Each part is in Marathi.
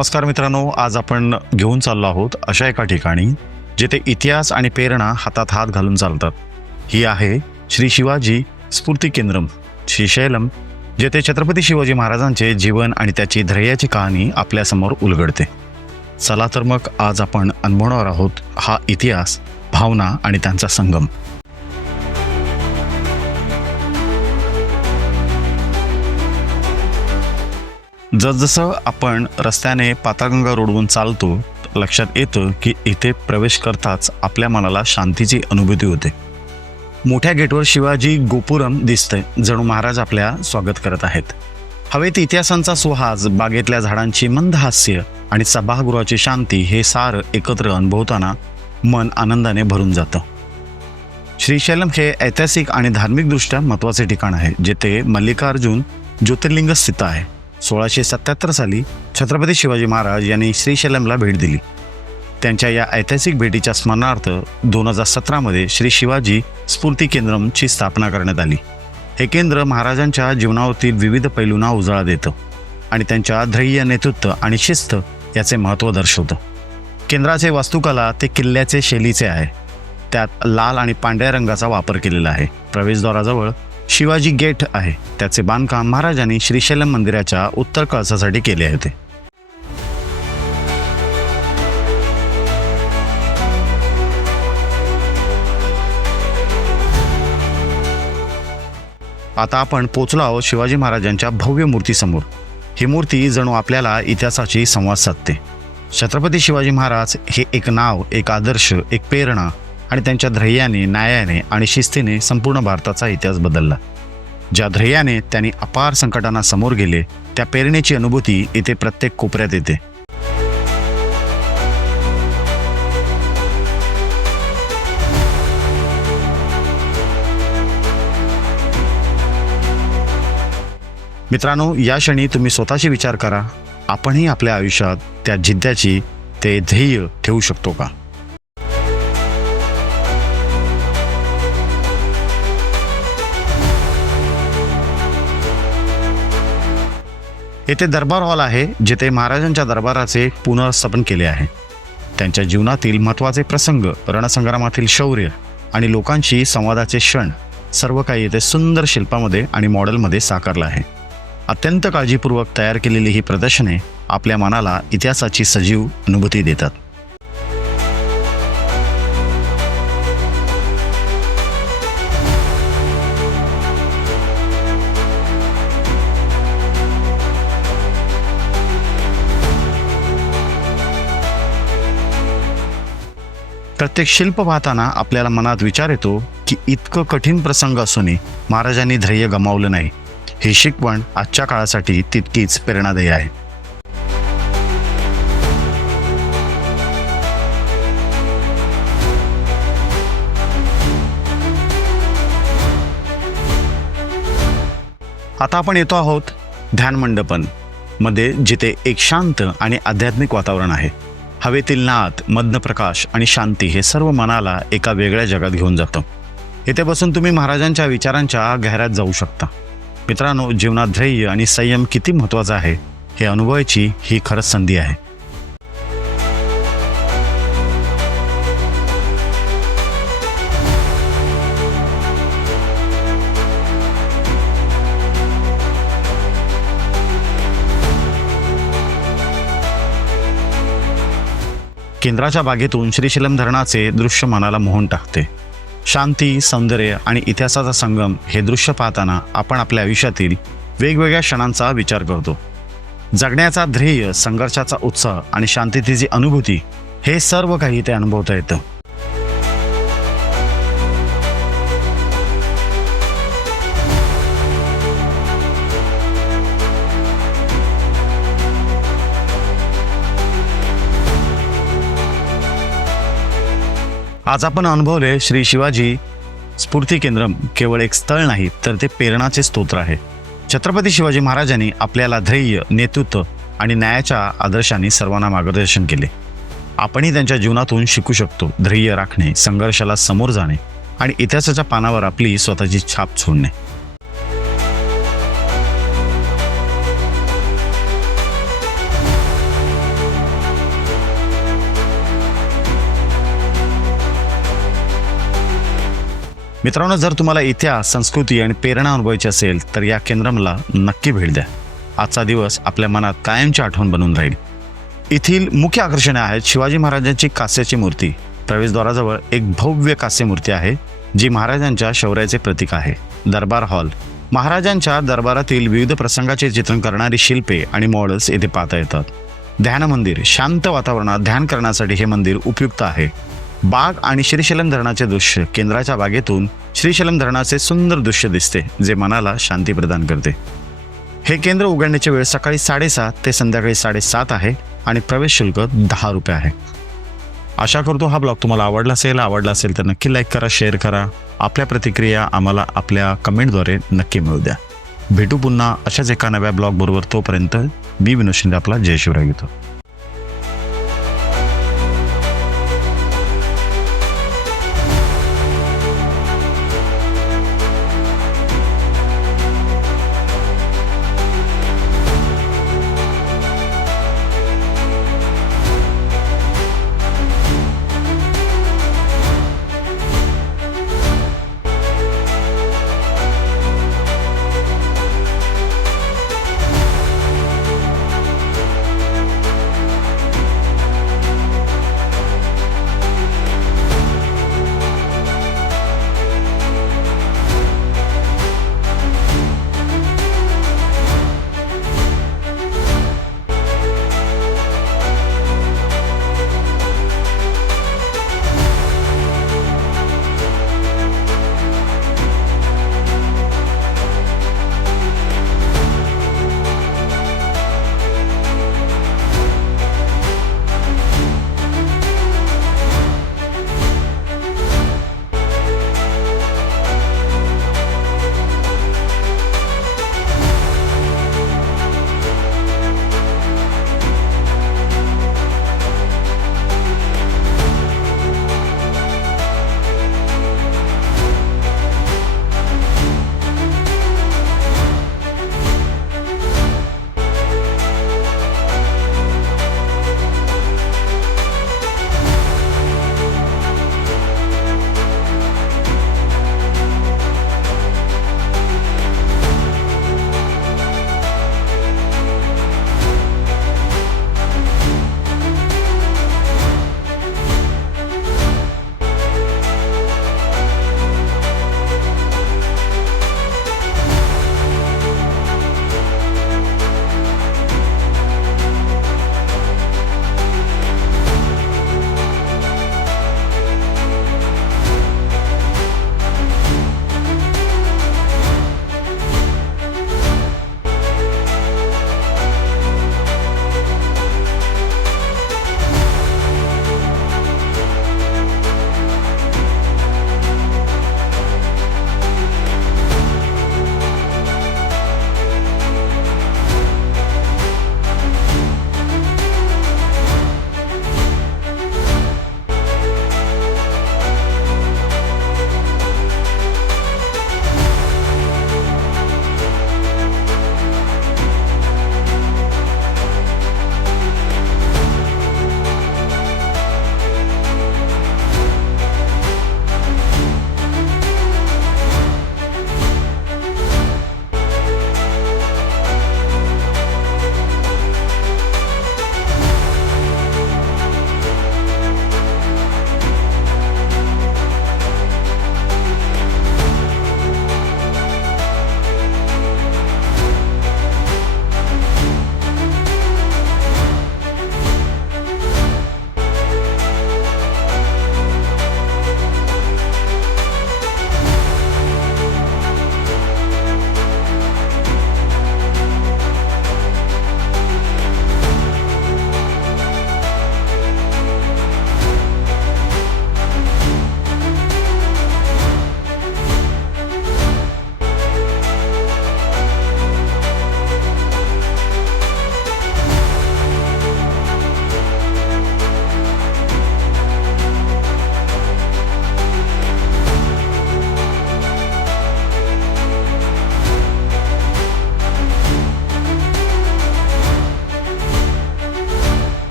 नमस्कार मित्रांनो आज आपण घेऊन चाललो आहोत अशा एका ठिकाणी जेथे इतिहास आणि प्रेरणा हातात हात घालून चालतात. ही आहे श्री शिवाजी स्फूर्ती केंद्रम श्रीशैलम जेथे छत्रपती शिवाजी महाराजांचे जीवन आणि त्याची ध्येयाची कहाणी आपल्यासमोर उलगडते. चला तर मग आज आपण अनुभवणार आहोत हा इतिहास भावना आणि त्यांचा संगम. जसजसं आपण रस्त्याने पाताळगंगा रोडवरून चालतो लक्षात येतं की इथे प्रवेश करताच आपल्या मनाला शांतीची अनुभूती होते. मोठ्या गेटवर शिवाजी गोपुरम दिसतंय जणू महाराज आपल्या स्वागत करत आहेत. हवेत इतिहासांचा सुहास बागेतल्या झाडांची मंद हास्य आणि सभागृहाची शांती हे सार एकत्र अनुभवताना मन आनंदाने भरून जातं. श्रीशैलम हे ऐतिहासिक आणि धार्मिकदृष्ट्या महत्त्वाचे ठिकाण आहे जेथे मल्लिकार्जुन ज्योतिर्लिंग स्थित आहे. सोळाशे सत्याहत्तर साली छत्रपती शिवाजी महाराज यांनी श्रीशैलमला भेट दिली. त्यांच्या या ऐतिहासिक भेटीच्या स्मरणार्थ दोन हजार सतरामध्ये श्री शिवाजी स्फूर्ती केंद्रमची स्थापना करण्यात आली. हे केंद्र महाराजांच्या जीवनावरील विविध पैलूंना उजाळा देतं आणि त्यांच्या धैर्य नेतृत्व आणि शिस्त याचे महत्त्व दर्शवतं. केंद्राचे वास्तुकला ते किल्ल्याचे शैलीचे आहे. त्यात लाल आणि पांढऱ्या रंगाचा वापर केलेला आहे. प्रवेशद्वाराजवळ शिवाजी गेट आहे. त्याचे बांधकाम महाराजांनी श्रीशैलम मंदिराच्या उत्तर कळसासाठी केले होते. आता आपण पोचलो आहोत शिवाजी महाराजांच्या भव्य मूर्तीसमोर. ही मूर्ती जणू आपल्याला इतिहासाशी संवाद साधते. छत्रपती शिवाजी महाराज हे एक नाव एक आदर्श एक प्रेरणा आणि त्यांच्या ध्येयाने न्यायाने आणि शिस्तीने संपूर्ण भारताचा इतिहास बदलला. ज्या ध्येयाने त्यांनी अपार संकटांना समोर गेले त्या प्रेरणेची अनुभूती इथे प्रत्येक कोपऱ्यात येते. मित्रांनो या क्षणी तुम्ही स्वतःशी विचार करा आपणही आपल्या आयुष्यात त्या जिद्द्याची ते ध्येय ठेवू शकतो का? येथे दरबार हॉल आहे जिथे महाराजांच्या दरबाराचे पुनर्स्थापन केले आहे. त्यांच्या जीवनातील महत्त्वाचे प्रसंग रणसंग्रामातील शौर्य आणि लोकांशी संवादाचे क्षण सर्व काही येथे सुंदर शिल्पामध्ये आणि मॉडेलमध्ये साकारलं आहे. अत्यंत काळजीपूर्वक तयार केलेली ही प्रदर्शने आपल्या मनाला इतिहासाची सजीव अनुभूती देतात. प्रत्येक शिल्प पाहताना आपल्याला मनात विचार येतो की इतकं कठीण प्रसंग असूनही महाराजांनी धैर्य गमावलं नाही. ही शिकवण आजच्या काळासाठी तितकीच प्रेरणादायी आहे. आता आपण येतो आहोत ध्यानमंडपनमध्ये जिथे एक शांत आणि आध्यात्मिक वातावरण आहे. हवेतील नाद मद्न प्रकाश आणि शांती हे सर्व मनाला एका वेगळ्या जगात घेऊन जातं. येथे बसून तुम्ही महाराजांच्या विचारांच्या गहऱ्यात जाऊ शकता. मित्रांनो जीवनात ध्येय आणि संयम किती महत्त्वाचा आहे हे अनुभवायची ही खरंच संधी आहे. केंद्राच्या बागेतून श्रीशैलम धरणाचे दृश्य मनाला मोहून टाकते. शांती सौंदर्य आणि इतिहासाचा संगम हे दृश्य पाहताना आपण आपल्या आयुष्यातील वेगवेगळ्या क्षणांचा विचार करतो. जगण्याचा ध्येय संघर्षाचा उत्साह आणि शांततेची अनुभूती हे सर्व काही इथे अनुभवता येतं. आज आपण अनुभवले श्री शिवाजी स्फूर्ती केंद्र केवळ एक स्थळ नाही तर ते प्रेरणाचे स्तोत्र आहे. छत्रपती शिवाजी महाराजांनी आपल्याला धैर्य नेतृत्व आणि न्यायाच्या आदर्शांनी सर्वांना मार्गदर्शन केले. आपणही त्यांच्या जीवनातून शिकू शकतो धैर्य राखणे संघर्षाला समोर जाणे आणि इतिहासाच्या पानावर आपली स्वतःची छाप सोडणे मित्रांनो जर तुम्हाला इतिहास संस्कृती आणि प्रेरणा अनुभवायची असेल तर या केंद्रमला नक्की भेट द्या. आजचा दिवस आपल्या मनात कायमची आठवण बनून राहील. येथील मुख्य आकर्षणे आहेत शिवाजी महाराजांची कास्याची मूर्ती. प्रवेशद्वाराजवळ एक भव्य कास्य मूर्ती आहे जी महाराजांच्या शौर्याचे प्रतीक आहे. दरबार हॉल. महाराजांच्या दरबारातील विविध प्रसंगाचे चित्रण करणारी शिल्पे आणि मॉडेल्स येथे पाहता येतात. ध्यान मंदिर शांत वातावरणात ध्यान करण्यासाठी हे मंदिर उपयुक्त आहे. बाग आणि श्रीशैलम धरणाचे दृश्य केंद्राच्या बागेतून श्रीशैलम धरणाचे सुंदर दृश्य दिसते जे मनाला शांती प्रदान करते. हे केंद्र उघडण्याची वेळ सकाळी साडेसात ते संध्याकाळी साडेसात आहे आणि प्रवेश शुल्क दहा रुपये आहे. आशा करतो हा ब्लॉग तुम्हाला आवडला असेल. आवडला असेल तर नक्की लाईक करा शेअर करा. आपल्या प्रतिक्रिया आम्हाला आपल्या कमेंटद्वारे नक्की मिळू द्या. भेटू पुन्हा अशाच एका नव्या ब्लॉगबरोबर तोपर्यंत मी विनोद शिंदे आपला जय शिवराय घेतो.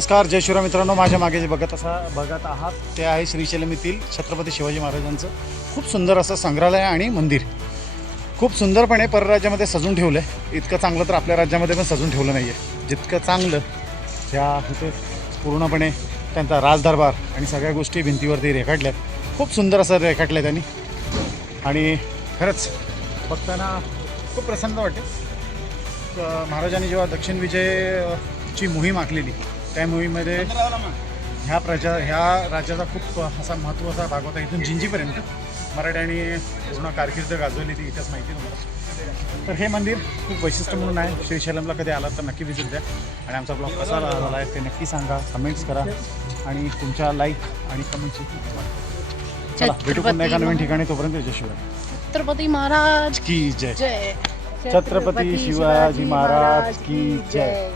नमस्कार जय शिवराय मित्रांनो. माझ्या मागे जे बघत असा बघत आहात ते आहे श्रीशैलम येथील छत्रपती शिवाजी महाराजांचं खूप सुंदर असं संग्रहालय आणि मंदिर. खूप सुंदरपणे परराज्यामध्ये सजून ठेवलं आहे इतकं चांगलं तर आपल्या राज्यामध्ये पण सजून ठेवलं नाही आहे जितकं चांगलं त्या इथे पूर्णपणे त्यांचा राजदरबार आणि सगळ्या गोष्टी भिंतीवरती रेखाटल्यात. खूप सुंदर असं रेखाटलं त्यांनी. आणि खरंच बघताना खूप प्रसन्न वाटते महाराजांनी जेव्हा दक्षिण विजयची मोहीम आखलेली त्या मोहीममध्ये ह्या प्रजा ह्या राज्याचा खूप असा महत्त्वाचा भाग होता. इथून जिंजीपर्यंत मराठ्यांनी पूर्ण कारकीर्द गाजवली ती इथंच माहिती तुम्हाला तर हे मंदिर खूप वैशिष्ट्य म्हणून आहे. श्रीशैलमला कधी आलात तर नक्की विजिट द्या. आणि आमचा ब्लॉग कसा झाला आहे ते नक्की सांगा. कमेंट्स करा. आणि तुमच्या लाईक आणि कमेंटची चला भेटू पुन्हा एका नवीन ठिकाणी. तोपर्यंत जय शिवाय छत्रपती महाराज की जय. जय. छत्रपती शिवाजी महाराज की जय.